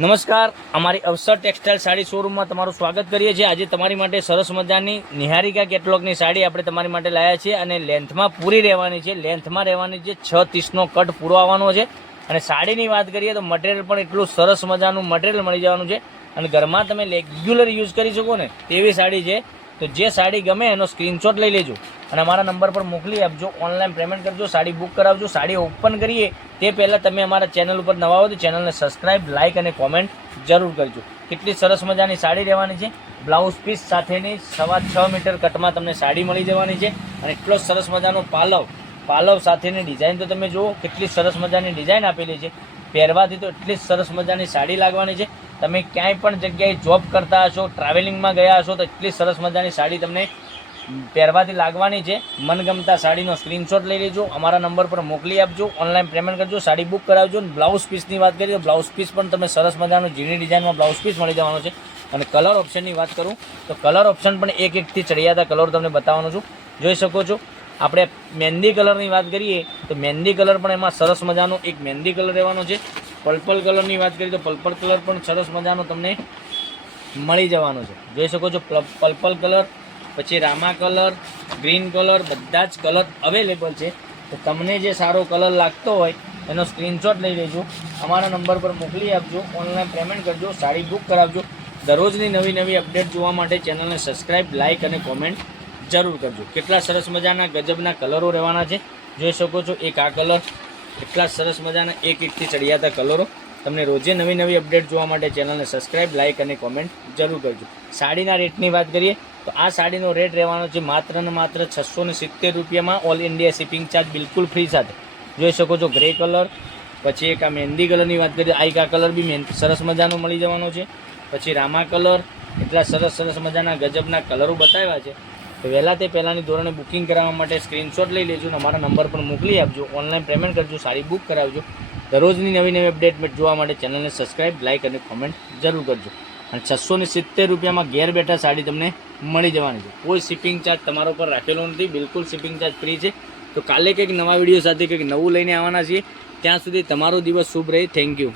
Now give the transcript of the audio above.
નમસ્કાર, અમારી અવસર ટેક્સટાઇલ સાડી શોરૂમમાં તમારું સ્વાગત કરીએ છીએ। આજે તમારી માટે સરસ મજાની નિહારિકા કેટલોગની સાડી આપણે તમારી માટે લાવ્યા છીએ અને લેન્થમાં પૂરી રહેવાની છે। લેન્થમાં રહેવાની છે, 6:30નો કટ પૂરો આવવાનો છે। અને સાડીની વાત કરીએ તો મટીરિયલ પણ એટલું સરસ મજાનું મટીરિયલ મળી જવાનું છે અને ઘરમાં તમે રેગ્યુલર યુઝ કરી શકો ને તેવી સાડી છે। તો જે સાડી ગમે એનો સ્ક્રીનશોટ લઈ લેજો અને અમારા નંબર પર મોકલી આપજો। ઓનલાઈન પેમેન્ટ કરજો, સાડી બુક કરાવજો। સાડી ઓપન કરીએ તે પહેલાં તમે અમારા ચેનલ ઉપર નવા હો તો ચેનલને સબસ્ક્રાઈબ, લાઇક અને કોમેન્ટ જરૂર કરજો। કેટલી સરસ મજાની સાડી રહેવાની છે। બ્લાઉઝ પીસ સાથેની 6.25 મીટર કટમાં તમને સાડી મળી જવાની છે અને એટલો સરસ મજાનો પાલવ સાથેની ડિઝાઇન તો તમે જુઓ, કેટલી સરસ મજાની ડિઝાઇન આપેલી છે। પહેરવાથી તો એટલી સરસ મજાની સાડી લાગવાની છે। તમે ક્યાંય પણ જગ્યાએ જોબ કરતા હશો, ટ્રાવેલિંગમાં ગયા હશો તો એટલી સરસ મજાની સાડી તમને પહેરવાથી લાગવાની છે। મનગમતા સાડીનો સ્ક્રીનશોટ લઈ લેજો, અમારા નંબર પર મોકલી આપજો, ઓનલાઈન પેમેન્ટ કરજો, સાડી બુક કરાવજો। બ્લાઉઝ પીસની વાત કરીએ તો બ્લાઉઝ પીસ પણ તમે સરસ મજાનું ઝીણી ડિઝાઇનમાં બ્લાઉઝ પીસ મળી જવાનો છે। અને કલર ઓપ્શનની વાત કરું તો કલર ઓપ્શન પણ એકથી ચડિયાતા કલર તમને બતાવવાનો છું, જોઈ શકો છો। આપણે મહેંદી કલરની વાત કરીએ તો મહેંદી કલર પણ એમાં સરસ મજાનો એક મહેંદી કલર રહેવાનો છે। પર્પલ કલરની વાત કરીએ તો પર્પલ કલર પણ સરસ મજાનો તમને મળી જવાનો છે, જોઈ શકો છો। પર્પલ કલર, પછી રામા કલર, ગ્રીન કલર, બધા જ કલર અવેલેબલ છે। તો તમને જે સારો કલર લાગતો હોય એનો સ્ક્રીનશોટ લઈ લેજો, અમારા નંબર પર મોકલી આપજો, ઓનલાઈન પેમેન્ટ કરજો, સાડી બુક કરાવજો। દરરોજની નવી અપડેટ જોવા માટે ચેનલને સબસ્ક્રાઈબ, લાઇક અને કોમેન્ટ જરૂર કરજો। કેટલા સરસ મજાના ગજબના કલરો રહેવાના છે, જોઈ શકો છો। એક આ કલર, એટલા સરસ મજાના એકથી ચડિયાતા કલરો। તમને રોજે નવી અપડેટ જોવા માટે ચેનલને સબસ્ક્રાઈબ, લાઇક અને કોમેન્ટ જરૂર કરજો। સાડીના રેટની વાત કરીએ તો આ સાડીનો રેટ રહેવાનો છે માત્ર ને માત્ર 670 રૂપિયામાં, ઓલ ઇન્ડિયા શિપિંગ ચાર્જ બિલકુલ ફ્રી સાથે। જોઈ શકો છો ગ્રે કલર, પછી એક આ મહેંદી કલરની વાત કરીએ, આ કલર બી સરસ મજાનો મળી જવાનો છે। પછી રામા કલર, એટલા સરસ મજાના ગજબના કલરો બતાવ્યા છે। તો વહેલા તે પહેલાંની ધોરણે બુકિંગ કરાવવા માટે સ્ક્રીનશોટ લઈ લેજો અને અમારા નંબર પર મોકલી આપજો, ઓનલાઈન પેમેન્ટ કરજો, સાડી બુક કરાવજો। દરરોજની નવી અપડેટ જોવા માટે ચેનલને સબસ્ક્રાઈબ, લાઇક અને કોમેન્ટ જરૂર કરજો। અને 670 રૂપિયામાં ઘેર બેઠા સાડી તમને મળી જવાની છે। કોઈ શિપિંગ ચાર્જ તમારા ઉપર રાખેલો નથી, બિલકુલ શિપિંગ ચાર્જ ફ્રી છે। તો કાલે કંઈક નવા વિડીયો સાથે કંઈક નવું લઈને આવવાના છીએ, ત્યાં સુધી તમારો દિવસ શુભ રહે। Thank you.